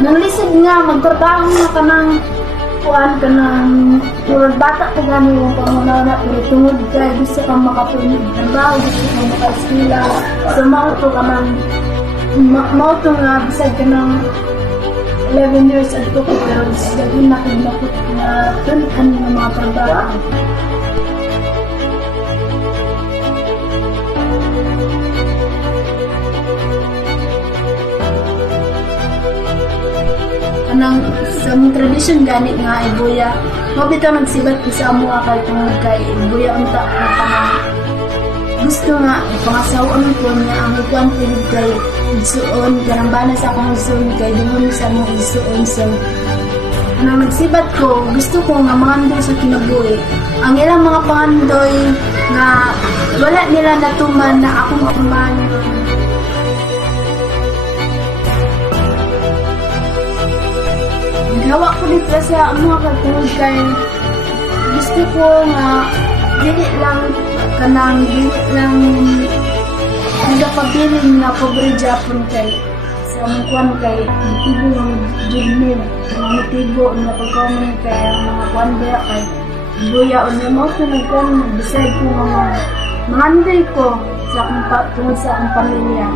Nang lisod nga, magtrabaho na ka ng kuhaan ka ng tulad bata ka gani yung pangunawa pero tungod ka, gusto kang makatulog trabaho, gusto kang makaskila. So, mauto ka ng mauto nga, bisag ka ng 11 years old ko pero dahil nakidlakot na tunan ng mga trabaho. Kanang sa mga tradisyon gani nga ibuya mo bitaw nagsibat ko sa amo kay tungod kay ibuya unta na kanang gusto nga pangasawon ko niya ang ikuan tungod kay igsuon karambana sa akong igsuon kay dungon sa among igsuon so kanang nagsibat ko gusto ko nga mangandoy sa kinabuhi ang ilang mga pangandoy nga wala nila natuman na akong tuman. Naghawa ko dito sa mga katulog kay gusto ko nga dili lang nagapabiling na pobre Japon kay sa mga kwan kay motibo ng judgment mga motibo na pagkaman kay ang mga kwan ba kay buya o na mo ito nagkwan decide ko mga handay ko sa akong tungod sa akong pamilya.